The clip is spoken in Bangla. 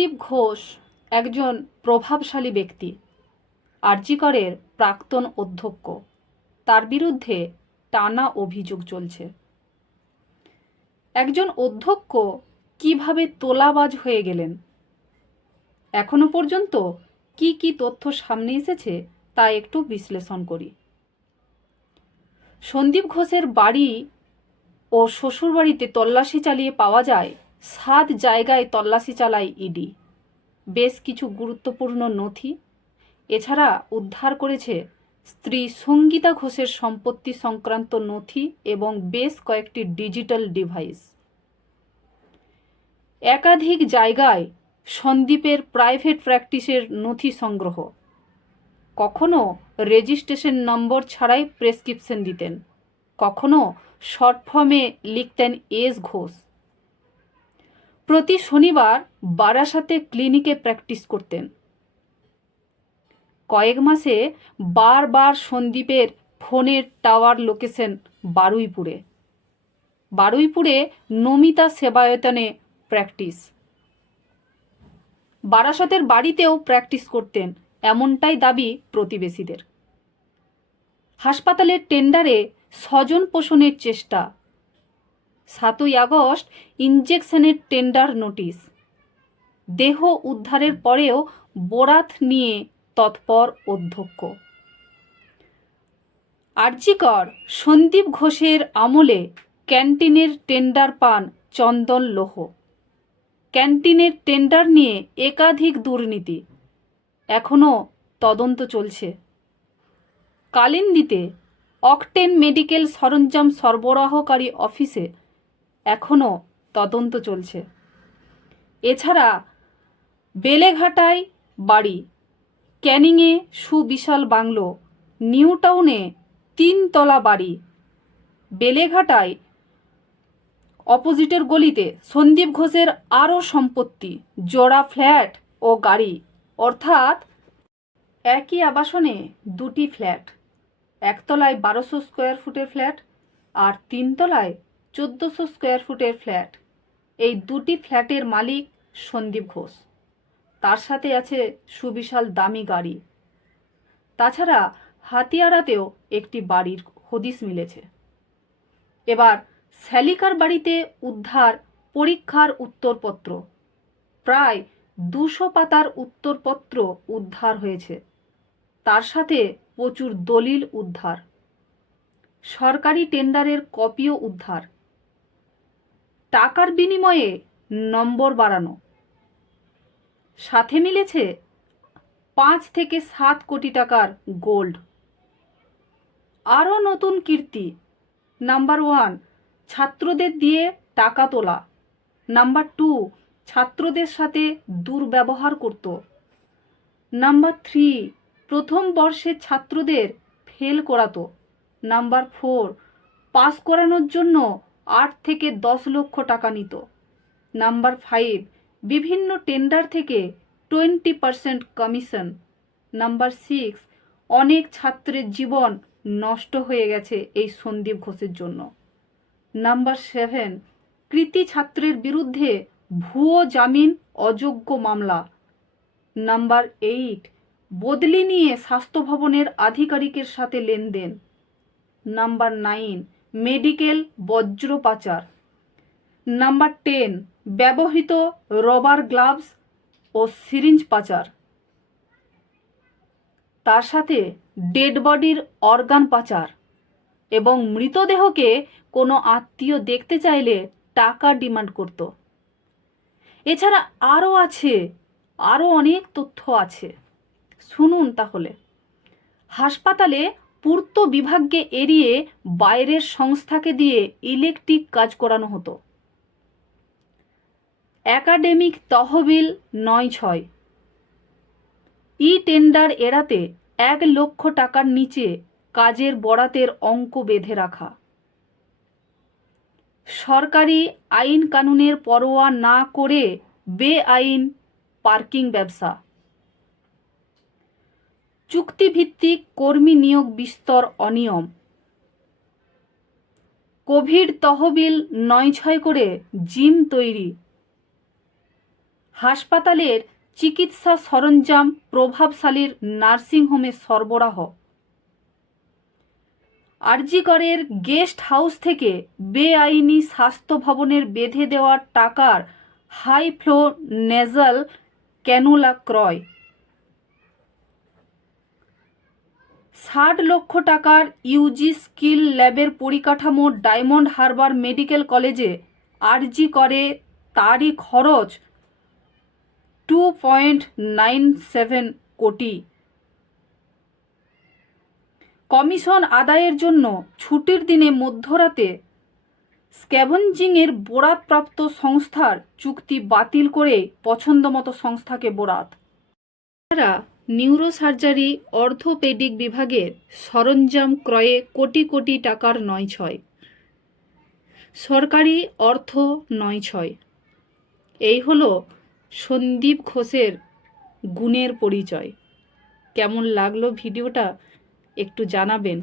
সন্দীপ ঘোষ একজন প্রভাবশালী ব্যক্তি, আরজি করের প্রাক্তন অধ্যক্ষ। তার বিরুদ্ধে টানা অভিযোগ চলছে। একজন অধ্যক্ষ কিভাবে তোলাবাজ হয়ে গেলেন, এখনো পর্যন্ত কি কি তথ্য সামনে এসেছে তা একটু বিশ্লেষণ করি। সন্দীপ ঘোষের বাড়ি ও শ্বশুরবাড়িতে তল্লাশি চালিয়ে পাওয়া যায় 7 জায়গায় তল্লাশি চালায় ইডি। বেশ কিছু গুরুত্বপূর্ণ নথি। এছাড়া উদ্ধার করেছে স্ত্রী সঙ্গীতা ঘোষের সম্পত্তি সংক্রান্ত নথি এবং বেশ কয়েকটি ডিজিটাল ডিভাইস। একাধিক জায়গায় সন্দীপের প্রাইভেট প্র্যাকটিসের নথি সংগ্রহ। কখনো রেজিস্ট্রেশন নম্বর ছাড়াই প্রেসক্রিপশন দিতেন, কখনো শর্ট ফর্মে লিখতেন এস ঘোষ। প্রতি শনিবার বারাসাতে ক্লিনিকে প্র্যাকটিস করতেন। কয়েক মাসে বারবার সন্দীপের ফোনের টাওয়ার লোকেশন বারুইপুরে নমিতা সেবায়তনে প্র্যাকটিস। বারাসতের বাড়িতেও প্র্যাকটিস করতেন, এমনটাই দাবি প্রতিবেশীদের। হাসপাতালের টেন্ডারে স্বজন পোষণের চেষ্টা। 7ই আগস্ট ইনজেকশনের টেন্ডার নোটিশ। দেহ উদ্ধারের পরেও বরাত নিয়ে তৎপর অধ্যক্ষ। আরজি কর সন্দীপ ঘোষের আমলে ক্যান্টিনের টেন্ডার পান চন্দন লোহ। ক্যান্টিনের টেন্ডার নিয়ে একাধিক দুর্নীতি, এখনও তদন্ত চলছে। কালিন্দিতে অকটেন মেডিকেল সরঞ্জাম সরবরাহকারী অফিসে এখনও তদন্ত চলছে। এছাড়া বেলেঘাটায় বাড়ি, ক্যানিংয়ে সুবিশাল বাংলো, নিউ টাউনে 3 তলা বাড়ি, বেলেঘাটায় অপোজিটের গলিতে সন্দীপ ঘোষের আরও সম্পত্তি, জোড়া ফ্ল্যাট ও গাড়ি, অর্থাৎ একই আবাসনে 2টি ফ্ল্যাট। একতলায় 1200 স্কোয়ার ফুটের ফ্ল্যাট আর 3 তলায় 1400 স্কোয়ার ফুটের ফ্ল্যাট। এই 2টি ফ্ল্যাটের মালিক সন্দীপ ঘোষ। তার সাথে আছে সুবিশাল দামি গাড়ি। তাছাড়া হাতিয়ারাতেও একটি বাড়ির হদিশ মিলেছে। এবার শ্যালিকার বাড়িতে উদ্ধার পরীক্ষার উত্তরপত্র। প্রায় 200 পাতার উত্তরপত্র উদ্ধার হয়েছে। তার সাথে প্রচুর দলিল উদ্ধার। সরকারি টেন্ডারের কপিও উদ্ধার। টাকার বিনিময়ে নম্বর বাড়ানো। সাথে মিলেছে 5 থেকে 7 কোটি টাকার গোল্ড। আরও নতুন কীর্তি। নাম্বার 1, ছাত্রদের দিয়ে টাকা তোলা। নাম্বার 2, ছাত্রদের সাথে দুর্ব্যবহার করত। নাম্বার 3, প্রথম বর্ষের ছাত্রদের ফেল করাতো। নাম্বার 4, পাস করানোর জন্য 8 থেকে 10 লক্ষ টাকা নিত। নাম্বার 5, বিভিন্ন টেন্ডার থেকে 20% কমিশন। নাম্বার 6, অনেক ছাত্রের জীবন নষ্ট হয়ে গেছে এই সন্দীপ ঘোষের জন্য। নাম্বার 7, কৃতি ছাত্রের বিরুদ্ধে ভুয়ো জামিন অযোগ্য মামলা। নাম্বার 8, বদলি নিয়ে স্বাস্থ্য ভবনের আধিকারিকের সাথে লেনদেন। নাম্বার 9, মেডিকেল বজ্র পাচার। নাম্বার 10, ব্যবহৃত রবার গ্লাভস ও সিরিঞ্জ পাচার। তার সাথে ডেড বডির অর্গান পাচার এবং মৃতদেহকে কোনো আত্মীয় দেখতে চাইলে টাকা ডিমান্ড করত। এছাড়া আরও অনেক তথ্য আছে, শুনুন তাহলে। হাসপাতালে পূর্ত বিভাগকে এড়িয়ে বাইরের সংস্থাকে দিয়ে ইলেকট্রিক কাজ করানো হতো। একাডেমিক তহবিল 9/6। ই টেন্ডার এড়াতে 1 লক্ষ টাকার নিচে কাজের বরাতের অঙ্ক বেঁধে রাখা। সরকারি আইন কানুনের পরোয়া না করে বেআইন পার্কিং ব্যবসা। চুক্তিভিত্তিক কর্মী নিয়োগ বিস্তর অনিয়ম। কোভিড তহবিল 9/6 করে জিম তৈরি। হাসপাতালের চিকিৎসা সরঞ্জাম প্রভাবশালীর নার্সিংহোমে সরবরাহ। আরজি করের গেস্ট হাউস থেকে বেআইনি স্বাস্থ্য ভবনের বেঁধে দেওয়া টাকার হাই ফ্লো নেজাল ক্যানুলা ক্রয়। 60 লক্ষ টাকার ইউজি স্কিল ল্যাবের পরিকাঠামো ডায়মন্ড হারবার মেডিকেল কলেজে আরজি করে, তারই খরচ 2.97 কোটি। কমিশন আদায়ের জন্য ছুটির দিনে মধ্যরাতে স্ক্যাভেঞ্জিংয়ের বরাতপ্রাপ্ত সংস্থার চুক্তি বাতিল করে পছন্দমতো সংস্থাকে বরাত। এছাড়া নিউরোসার্জারি অর্থোপেডিক বিভাগের সরঞ্জাম ক্রয়ে কোটি কোটি টাকার নয়ছয়, সরকারি অর্থ নয়ছয়। এই হলো সন্দীপ ঘোষের গুণের পরিচয়। কেমন লাগলো ভিডিওটা একটু জানাবেন।